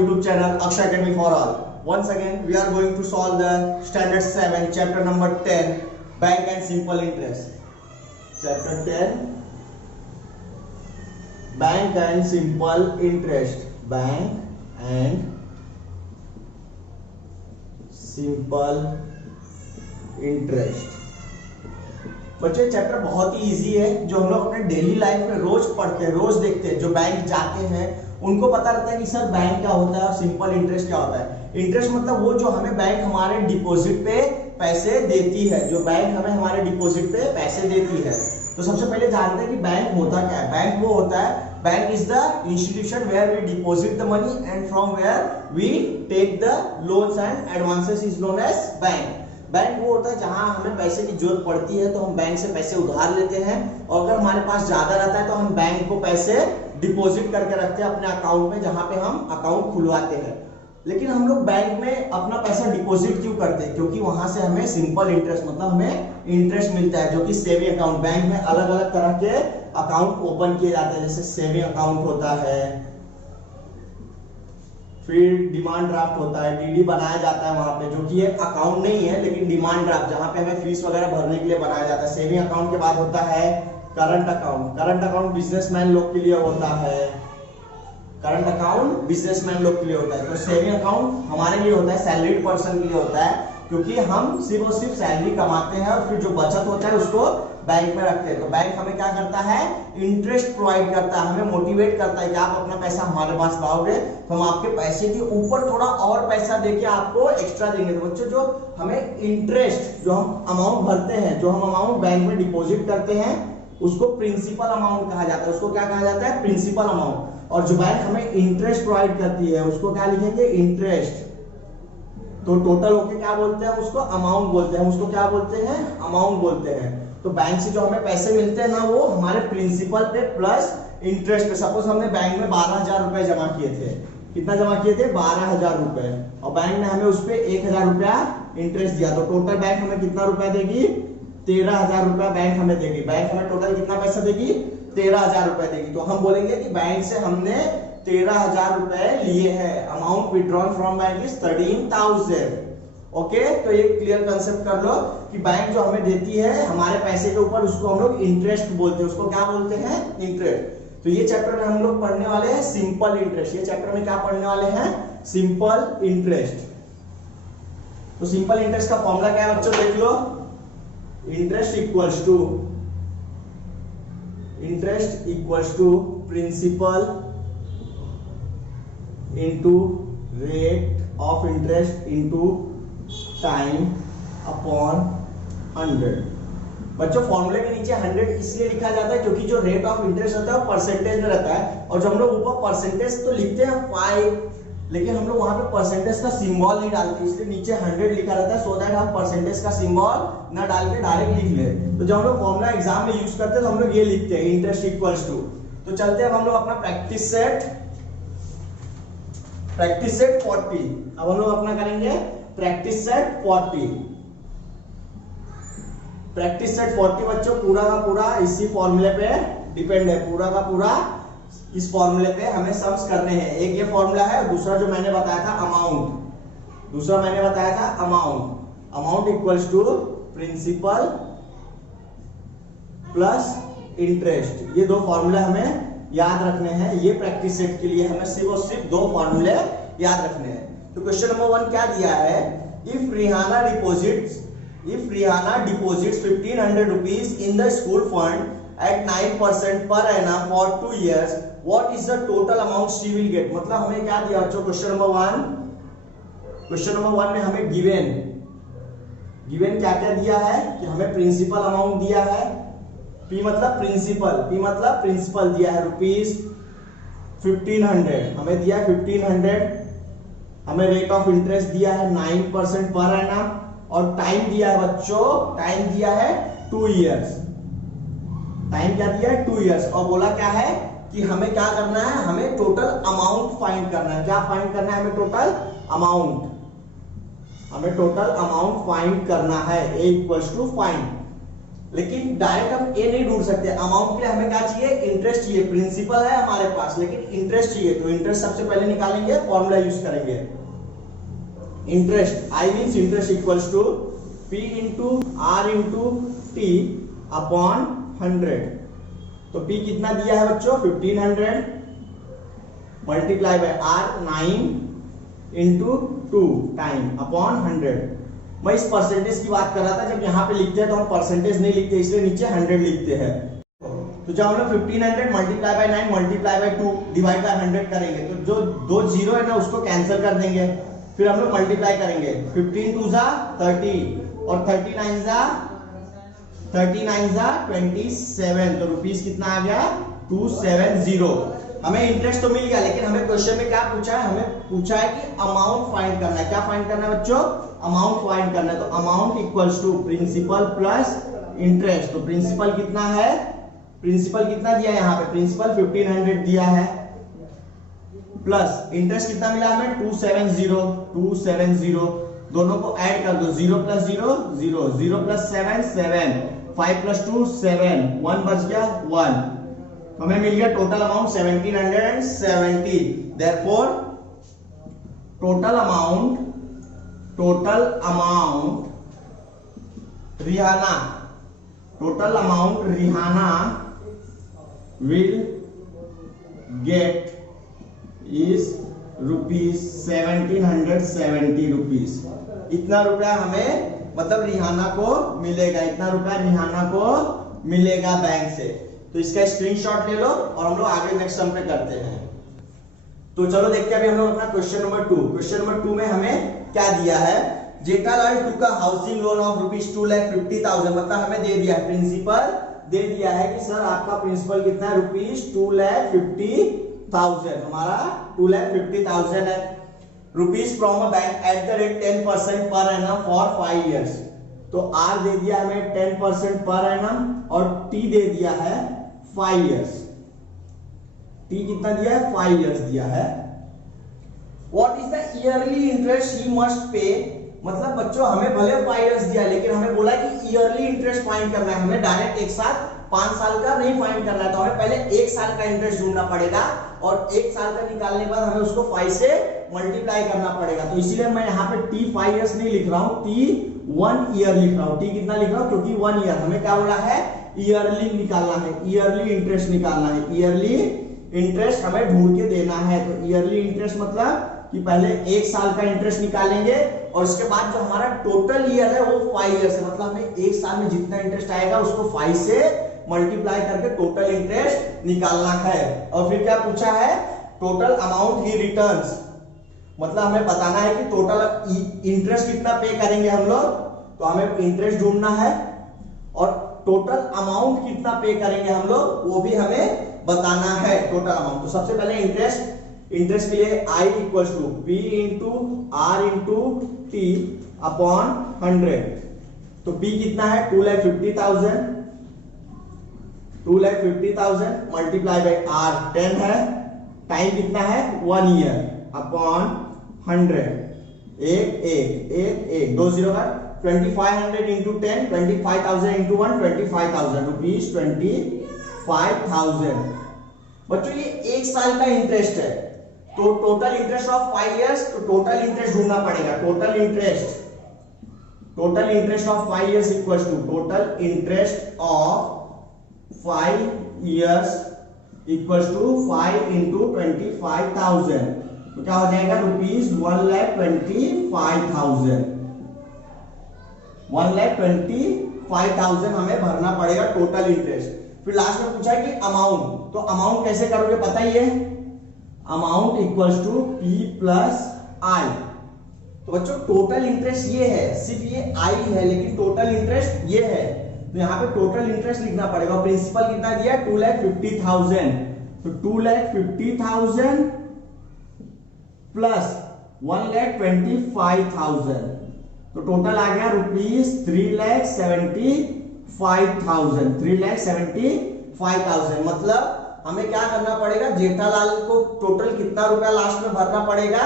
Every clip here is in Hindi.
YouTube channel Akshay Academy for All. Once again, we are going to solve the Standard 7, Chapter number 10, Bank and Simple Interest. Chapter 10, Bank and Simple Interest. Bank and Simple Interest. बच्चे चैप्टर बहुत ही इजी है, जो हम लोग अपने डेली लाइफ में रोज पढ़ते हैं, रोज देखते हैं। जो बैंक जाते हैं उनको पता रहता है कि सर बैंक क्या होता है और सिंपल इंटरेस्ट क्या होता है। इंटरेस्ट मतलब वो जो हमें बैंक हमारे डिपॉजिट पे पैसे देती है, जो बैंक हमें हमारे डिपॉजिट पे पैसे देती है। तो सबसे पहले जानते हैं कि बैंक होता क्या है। बैंक वो होता है, bank is the institution where we deposit the money and from where we take the loans and advances is known as bank. Bank वो होता है जहां हमें पैसे की जरूरत पड़ती है तो हम बैंक से पैसे उधार लेते हैं, और अगर हमारे पास ज्यादा रहता है तो हम बैंक को पैसे डिपॉजिट करके रखते हैं अपने अकाउंट में, जहां पे हम अकाउंट खुलवाते हैं। लेकिन हम लोग बैंक में अपना पैसा डिपॉजिट क्यों करते हैं? क्योंकि वहां से हमें सिंपल इंटरेस्ट मतलब हमें इंटरेस्ट मिलता है, जो कि सेविंग अकाउंट। बैंक में अलग अलग तरह के अकाउंट ओपन किए जाते हैं, जैसे सेविंग अकाउंट होता है, फिर डिमांड ड्राफ्ट होता है, डीडी बनाया जाता है वहां पे, जो कि एक अकाउंट नहीं है लेकिन डिमांड ड्राफ्ट, जहां पे हमें फीस वगैरह भरने के लिए बनाया जाता है। सेविंग अकाउंट के बाद होता है current account. Current account businessman लोग के लिए होता है, करंट अकाउंट बिजनेसमैन लोग के लिए होता है। तो सेविंग अकाउंट हमारे लिए होता है, सैलरीड पर्सन के लिए होता है, क्योंकि हम सिर्फ और सिर्फ सैलरी कमाते हैं और फिर जो बचत होता है उसको बैंक में रखते हैं। तो बैंक हमें क्या करता है? इंटरेस्ट प्रोवाइड करता है, हमें मोटिवेट करता है कि आप अपना पैसा हमारे पास लाओगे तो हम आपके पैसे के ऊपर थोड़ा और पैसा देके आपको एक्स्ट्रा देंगे। तो बच्चों, जो हमें इंटरेस्ट, जो हम अमाउंट भरते हैं, जो हम अमाउंट बैंक में डिपॉजिट करते हैं, उसको प्रिंसिपल अमाउंट कहा जाता है। उसको क्या कहा जाता है? Principal amount. और जो बैंक हमें इंटरेस्ट प्रोवाइड करती है उसको क्या लिखेंगे? इंटरेस्ट। तो टोटल होके क्या बोलते हैं? उसको अमाउंट बोलते हैं। उसको क्या बोलते हैं? अमाउंट बोलते हैं। तो बैंक से जो हमें पैसे मिलते हैं ना, वो हमारे प्रिंसिपल पे प्लस इंटरेस्ट पे। सपोज हमने बैंक में 12,000 रुपए जमा किए थे। कितना जमा किए थे? 12,000 रुपए, और बैंक ने हमें उस पे 1,000 रुपया इंटरेस्ट दिया। तो टोटल बैंक हमें कितना रुपया देगी? 13,000 रुपया बैंक हमें देगी। बैंक हमें टोटल कितना पैसा देगी? 13,000 रुपए देगी। तो हम बोलेंगे कि बैंक से हमने 13,000 रुपए लिए हैं। Amount withdrawn from bank is 13,000। Okay, तो ये क्लियर कंसेप्ट कर लो कि बैंक जो हमें देती है हमारे पैसे के ऊपर, उसको हम लोग इंटरेस्ट बोलते हैं। उसको क्या बोलते हैं? इंटरेस्ट। तो ये चैप्टर में हम लोग पढ़ने वाले हैं सिंपल इंटरेस्ट। ये चैप्टर में क्या पढ़ने वाले हैं? Simple interest. तो सिंपल इंटरेस्ट का फॉर्मूला क्या है बच्चों? देख लो, interest equals to principal into rate of interest into time upon 100। बच्चों, फॉर्मूले के नीचे 100 इसलिए लिखा जाता है क्योंकि जो रेट ऑफ इंटरेस्ट होता है वो परसेंटेज में रहता है, और जब हम लोग ऊपर परसेंटेज तो लिखते हैं 5, लेकिन हम लोग वहां पे परसेंटेज का सिंबल नहीं डालते, इसलिए नीचे 100 लिखा रहता है, सो दैट हम परसेंटेज का सिंबल ना डाल के डायरेक्ट लिख ले। तो जब हम लोग फॉर्मूला एग्जाम में यूज करते हैं तो हम लोग ये लिखते हैं, इंटरेस्ट इक्वल्स टू। तो चलते हैं हम लोग अपना प्रैक्टिस सेट 40। अब हम लोग अपना करेंगे प्रैक्टिस सेट 40। प्रैक्टिस सेट 40 बच्चों पूरा का पूरा इसी फॉर्मूले पे डिपेंड है। पूरा का पूरा इस फॉर्मूले पे हमें सम्स करने हैं। एक ये फॉर्मूला है, दूसरा जो मैंने बताया था amount. Amount equals to principal plus interest. ये दो फॉर्मूले हमें याद रखने हैं। ये प्रैक्टिस सेट के लिए हमें सिर्फ और सिर्फ दो फॉर्मूले याद रखने हैं। तो क्वेश्चन नंबर 1 क्या दिया है? If Rihana deposits 1,500 rupees in the school fund at 9% per annum for 2 years, what is the total amount she will get? मतलब हमें क्या दिया बच्चों? क्वेश्चन नंबर 1 में हमें गिवन क्या क्या दिया है कि हमें प्रिंसिपल अमाउंट दिया है, P मतलब प्रिंसिपल दिया है रुपीज 1,500, हमें दिया 1,500। हमें रेट ऑफ इंटरेस्ट दिया है 9% पर annum, और टाइम दिया है बच्चों, टाइम दिया है 2 इयर्स। टाइम क्या दिया है? 2 इयर्स। और बोला क्या है कि हमें क्या करना है? हमें टोटल अमाउंट फाइंड करना है। क्या फाइंड करना है? हमें टोटल अमाउंट फाइंड करना है। A equals to find. लेकिन डायरेक्ट हम ए नहीं ढूंढ सकते। अमाउंट के लिए हमें क्या चाहिए, इंटरेस्ट चाहिए। प्रिंसिपल है हमारे पास लेकिन इंटरेस्ट चाहिए, तो इंटरेस्ट सबसे पहले निकालेंगे, फॉर्मूला यूज करेंगे। Interest, I means interest equals to P into R into T upon 100। तो पी कितना दिया है बच्चों, 1500 multiply by R 9 into 2 time upon 100। मैं इस परसेंटेज की बात कर रहा था, जब यहाँ पे लिखते हैं तो हम परसेंटेज नहीं लिखते, इसलिए नीचे 100 लिखते हैं। तो जब हम लोग 1500 multiply bye 9 multiply by 2 divide by 100 करेंगे तो जो दो जीरो है ना उसको कैंसिल कर देंगे, फिर हम लोग मल्टीप्लाई करेंगे। 15 2 जा 30 और 39 जा 27, तो रुपीस कितना आ गया, 270। हमें इंटरेस्ट तो मिल गया, लेकिन हमें क्वेश्चन में क्या पूछा है, हमें पूछा है कि अमाउंट फाइंड करना है। क्या फाइंड करना है बच्चों, अमाउंट फाइंड करना है। तो amount equals to principal plus interest. तो प्रिंसिपल कितना है, प्रिंसिपल कितना दिया है यहाँ पे, प्रिंसिपल 1500 दिया है, प्लस इंटरेस्ट कितना मिला हमें, 270। दोनों को ऐड कर दो, 0 प्लस 0 0, 0 प्लस 7 7, 5 प्लस 2 7, 1 बच गया 1। हमें मिल गया total amount 1770। Therefore total amount Rihana will get is ₹1770। इतना रुपया हमें मतलब रिहाना को मिलेगा, इतना रुपया रिहाना को मिलेगा बैंक से। तो इसका स्क्रीनशॉट ले लो और हम लोग आगे नेक्स्ट सम पे करते हैं। तो चलो देखते हैं अभी हम लोग अपना क्वेश्चन नंबर 2। क्वेश्चन नंबर 2 में हमें क्या दिया है, जेठालाल टुक अ हाउसिंग लोन ऑफ ₹2,50,000। मतलब हमें दे दिया है, प्रिंसिपल दे दिया है कि सर आपका प्रिंसिपल कितना है, ₹2,50,000। हमारा 2,50,000 है। Rupees from a bank at the rate 10% per annum for 5 years। तो आर दे दिया हमें 10% पर एनम और टी दे दिया है 5 years। टी कितना दिया है, 5 years दिया है। What is the yearly interest he must pay. मतलब बच्चों हमें भले 5 years दिया, लेकिन हमें बोला कि ईयरली इंटरेस्ट फाइंड करना है। हमें डायरेक्ट एक साथ 5 साल का नहीं फाइंड करना है, तो हमें पहले 1 साल का इंटरेस्ट ढूंढना पड़ेगा और 1 साल का निकालने के बाद हमें उसको 5 से मल्टीप्लाई करना पड़ेगा। तो इसीलिए मैं यहाँ पे टी 5 years नहीं लिख रहा हूँ, टी 1 year लिख रहा हूँ। टी कितना लिख रहा हूँ, क्योंकि 1 year हमें क्या बोला है, ईयरली निकालना है, ईयरली इंटरेस्ट निकालना है, ईयरली इंटरेस्ट हमें ढूंढ के देना है। तो ईयरली इंटरेस्ट मतलब कि पहले 1 साल का इंटरेस्ट निकालेंगे और उसके बाद जो हमारा टोटल ईयर है वो 5 years है। मतलब हमें 1 साल में जितना इंटरेस्ट आएगा उसको 5 से मल्टीप्लाई करके टोटल इंटरेस्ट निकालना है। और फिर क्या पूछा है, टोटल अमाउंट ही रिटर्न्स। मतलब हमें बताना है कि टोटल इंटरेस्ट कितना पे करेंगे हम लोग, तो हमें इंटरेस्ट ढूंढना है और टोटल अमाउंट कितना पे करेंगे हम लोग वो भी हमें बताना है, टोटल अमाउंट। तो सबसे पहले इंटरेस्ट के लिए I equal to P into R into T upon 100। तो P कितना है, 2,50,000 मल्टीप्लाई बाय R 10 है, टाइम कितना है 1 year अपॉन 100। एक 2 जीरो का 2500 इंटू 10, 25,000 इंटू 1, 25,000 रुपीज 25,000। बच्चों ये 1 साल का इंटरेस्ट है, तो टोटल इंटरेस्ट ऑफ 5 years, तो टोटल इंटरेस्ट ढूंढना पड़ेगा। Total interest of 5 years equals to total interest of 5 years equals to 5 into 25,000। तो क्या हो जाएगा, रुपीज 1,25,000। 1,25,000 हमें भरना पड़ेगा टोटल इंटरेस्ट। फिर लास्ट में पूछा है कि अमाउंट, तो अमाउंट कैसे करोगे पता ही है, amount equals to P plus I। तो बच्चों टोटल इंटरेस्ट ये है, सिर्फ ये I है, लेकिन टोटल इंटरेस्ट ये है। तो यहाँ पे टोटल इंटरेस्ट लिखना पड़ेगा। प्रिंसिपल कितना दिया, 2,50,000। तो 2,50,000 प्लस 1,25,000, तो टोटल आ गया रुपीज 3,75,000। 3,75,000 मतलब हमें क्या करना पड़ेगा, जेठालाल को टोटल कितना रुपया लास्ट में भरना पड़ेगा।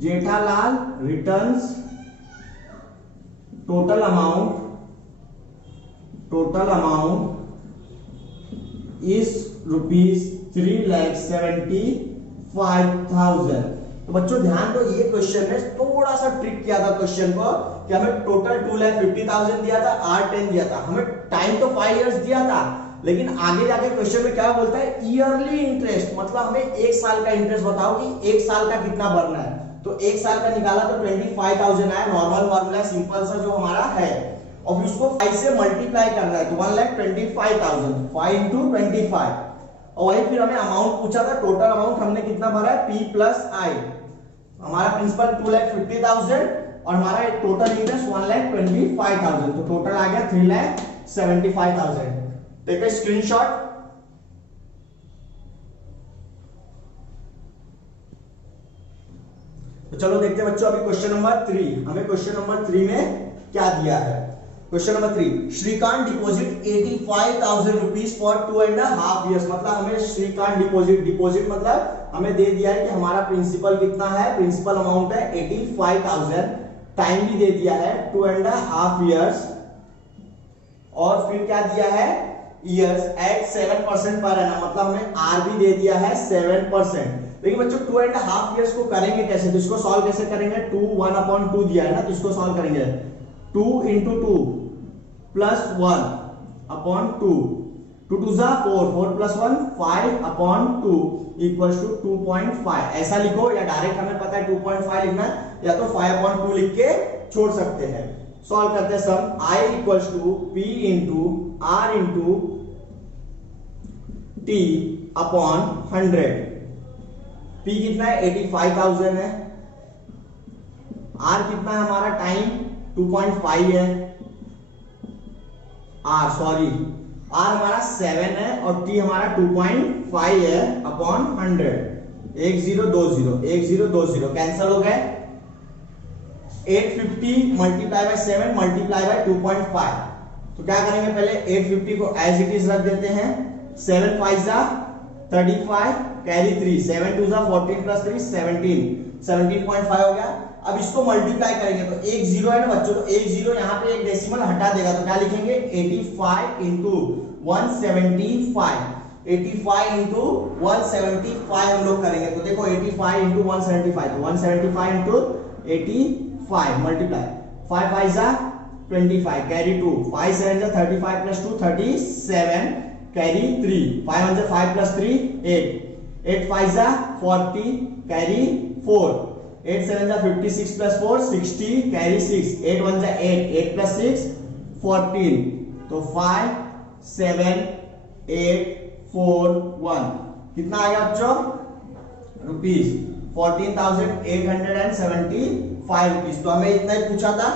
Jethalal returns total amount is ₹3,75,000। तो बच्चों ध्यान दो, ये क्वेश्चन में थोड़ा सा ट्रिक किया था क्वेश्चन को कि हमें टोटल 2,50,000 दिया था, R10 दिया था, हमें टाइम तो 5 इयर्स दिया था, लेकिन आगे जाके क्वेश्चन में क्या बोलता है, ईयरली इंटरेस्ट, मतलब हमें 1 साल का इंटरेस्ट बताओ कि 1 साल का कितना भरना है। तो 1 साल का निकाला तो 25,000 आया, नॉर्मल फॉर्मूला सिंपल सा जो हमारा है, और उसको 5 से मल्टीप्लाई करना है तो 1,25,000, 5 into 25। और वही फिर हमें अमाउंट पूछा था, टोटल अमाउंट हमने कितना भरा है, P प्लस आई, हमारा प्रिंसिपल 2,50,000 और हमारा टोटल इंटरेस्ट 1,25,000, तो टोटल आ गया 3,75,000। Take a screenshot. तो चलो देखते हैं बच्चों अभी क्वेश्चन नंबर 3, हमें क्वेश्चन नंबर 3 में क्या दिया है। Question number 3, Shrikant deposit 85,000 rupees for 2.5 years, मतलब हमें श्रीकांत डिपॉजिट मतलब हमें दे दिया है कि हमारा प्रिंसिपल कितना है, प्रिंसिपल अमाउंट है 85,000, टाइम भी दे दिया है 2.5 years, और फिर क्या दिया है, ईयर्स एट 7% पर एनम, मतलब हमें आर भी दे दिया है 7%। लेकिन बच्चों 2.5 years को करेंगे कैसे, तो इसको सॉल्व कैसे करेंगे, 2 1/2 दिया है ना, तो इसको सॉल्व करेंगे 2 into 2 plus 1/2, 2 2 जा 4, 4 plus 1 5/2 equals to 2.5। ऐसा लिखो, या डायरेक्ट हमें पता है 2.5 लिखना है, या तो 5/2 लिख के छोड़ सकते हैं। सॉल्व करते हैं सम, I equals to P into R into T upon 100। P कितना है, 85,000 है, R कितना है हमारा, टाइम 2.5 है, R हमारा 7 है और T हमारा 2.5 है अपॉन 100। 1020 कैंसिल हो गए, 850 मल्टीप्लाई बाय 7 मल्टीप्लाई बाय 2.5। तो क्या करेंगे, पहले 850 को एज इट इज रख देते हैं, 7 5 जा 35, कैरी 3, 7 2 जा 14 प्लस 3 17.5 हो गया। अब इसको मल्टीप्लाई करेंगे तो एक जीरो है ना बच्चों, तो एक जीरो यहाँ पे एक डेसिमल हटा देगा, तो क्या लिखेंगे 85 into 175, 85 into 175 हम लोग करेंगे, तो देखो 85 into 175, तो 175 into 85 मल्टीप्लाई, 5 5 जा 25, कैरी 2, 5 7 जा 35 plus 2 37, कैरी 3, 5 1 जा 5 plus 3 8, 8 5 जा 40, कैरी 4, 8 7 जा 56 plus 4 60, कैरी 6, 8 1 जा 8, 8 plus 6 14, तो 5 7 8 4 1 कितना आ गया बच्चों, रुपीस 14,875 रुपीस। तो हमें इतना ही पूछा था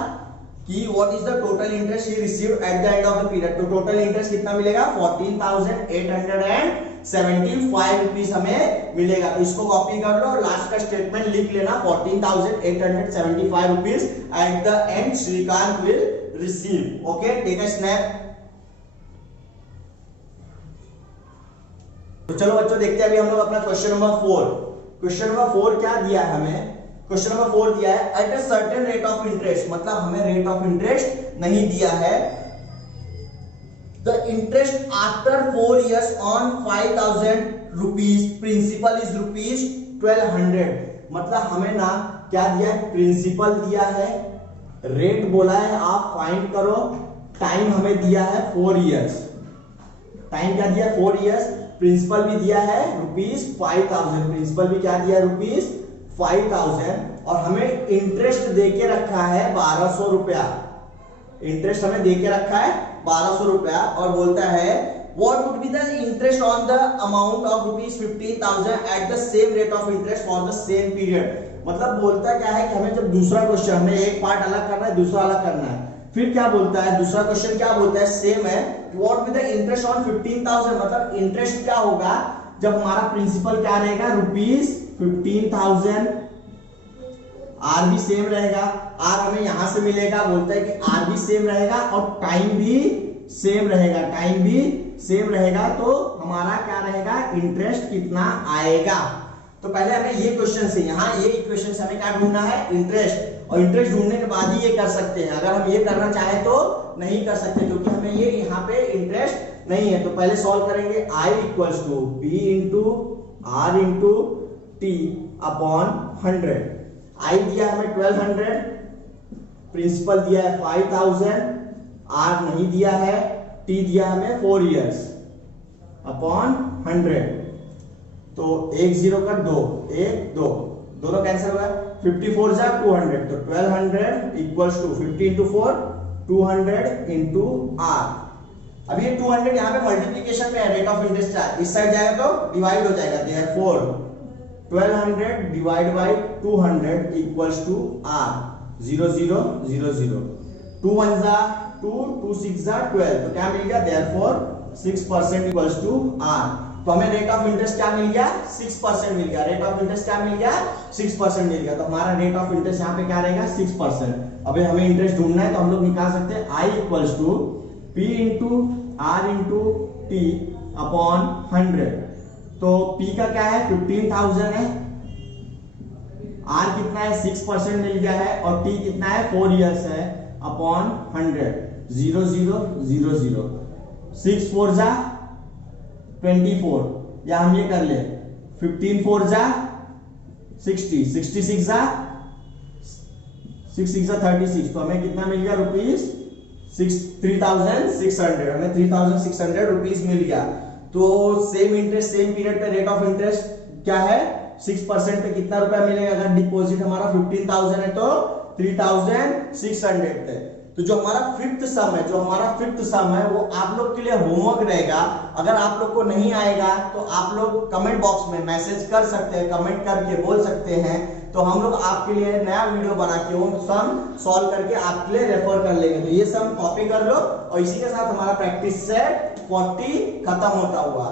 कि what is the total interest he received eight the end of the period, तो टोटल इंटरेस्ट कितना मिलेगा, 14,875 रुपीस हमें मिलेगा। तो इसको कॉपी कर लो और लास्ट का स्टेटमेंट लिख लेना, 14,875 rupees at the end Shrikant will receive. Okay, take a snap. तो चलो बच्चों देखते हैं अभी हम लोग अपना क्वेश्चन नंबर 4। क्वेश्चन नंबर 4 क्या दिया है हमें, क्वेश्चन नंबर 4 दिया है at a certain rate of interest, मतलब हमें रेट ऑफ इंटरेस्ट नहीं दिया है। The interest after 4 years on 5,000 rupees, principal is rupees 1,200, मतलब हमें ना क्या दिया है, प्रिंसिपल दिया है, रेट बोला है आप फाइंड करो, टाइम हमें दिया है 4 years, टाइम क्या दिया 4 years, प्रिंसिपल भी दिया है ₹5,000, प्रिंसिपल भी क्या दिया है ₹5,000, और हमें इंटरेस्ट देके रखा है 1,200 रुपया, इंटरेस्ट हमें देके रखा है 1,200 रुपया, और बोलता है what would be the interest on the amount of ₹15,000 at the same rate of interest for the same period. मतलब बोलता क्या है कि हमें जब दूसरा क्वेश्चन, हमें एक पार्ट अलग करना है, दूसरा अलग करना है, फिर क्या बोलता है, दूसरा क्वेश्चन क्या बोलता है, सेम है, what be the interest on 15,000, मतलब इंटरेस्ट क्या होगा जब हमारा प्रिंसिपल क्या रहेगा ₹15,000, आर भी सेम रहेगा, आर हमें यहां से मिलेगा, बोलता है कि आर भी सेम रहेगा और टाइम भी सेम रहेगा, टाइम भी सेम रहेगा, तो हमारा क्या रहेगा, इंटरेस्ट कितना आएगा। तो पहले हमें ये क्वेश्चन से, यहाँ ये इक्वेशन से हमें क्या ढूंढना है, इंटरेस्ट, और और इंटरेस्ट ढूंढने के बाद ही ये कर सकते हैं। अगर हम ये करना चाहें तो नहीं कर सकते, क्योंकि हमें ये यहाँ पे इंटरेस्ट नहीं है। तो पहले सॉल्व करेंगे I equals to P into R into T upon 100। I दिया हमें 1200, प्रिंसिपल दिया है 5000, R नहीं दिया है, T दिया हमें 4 इयर्स अपॉन 100। तो 1 0 का 2, 1 2 दोनों कैंसिल हो गया। 54 जा 200, तो 1200 equals to 50 into 4 200 into R। अब ये 200 यहाँ पे मल्टीप्लीकेशन में है, रेट ऑफ इंटरेस्ट है, इस साइड जाएगा तो डिवाइड हो जाएगा। Therefore 1200 divide by 200 equals to R 0 0 0 0। 2 1 जा 2, 2 6 जा 12, तो क्या मिल गया? Therefore 6% equals to R। तो हमें रेट ऑफ इंटरेस्ट क्या मिल गया? 6% मिल गया। रेट ऑफ इंटरेस्ट क्या मिल गया? 6% मिल गया। तो हमारा रेट ऑफ इंटरेस्ट यहाँ पे क्या रहेगा? 6%। अबे हमें इंटरेस्ट ढूंढना है, तो हम लोग निकाल सकते हैं I equals to P into R into T upon 100। तो P का क्या है? 15,000 है, R कितना है? 6% मिल गया है, और T कितना है? 4 इयर्स है अपॉन 100 0 0 0 0। 6 4 जा 24, या हम ये कर ले 15 4 जा 60, 66 जा 6 6 जा 36। तो हमें कितना मिल गया? रुपीज 3600। हमें 3600 रुपीज मिल गया। तो सेम इंटरेस्ट सेम पीरियड पे रेट ऑफ इंटरेस्ट क्या है? 6% पे कितना रुपया मिलेगा? अगर डिपॉजिट हमारा 15,000 है तो 3600 पे। तो जो हमारा फिफ्थ सम है वो आप लोग के लिए होमवर्क रहेगा। अगर आप लोग को नहीं आएगा तो आप लोग कमेंट बॉक्स में मैसेज कर सकते हैं, कमेंट करके बोल सकते हैं, तो हम लोग आपके लिए नया वीडियो बना के वो सम सॉल्व करके आपके लिए रेफर कर लेंगे। तो ये सम कॉपी कर लो, और इसी के साथ हमारा प्रैक्टिस सेट 40 खत्म होता हुआ।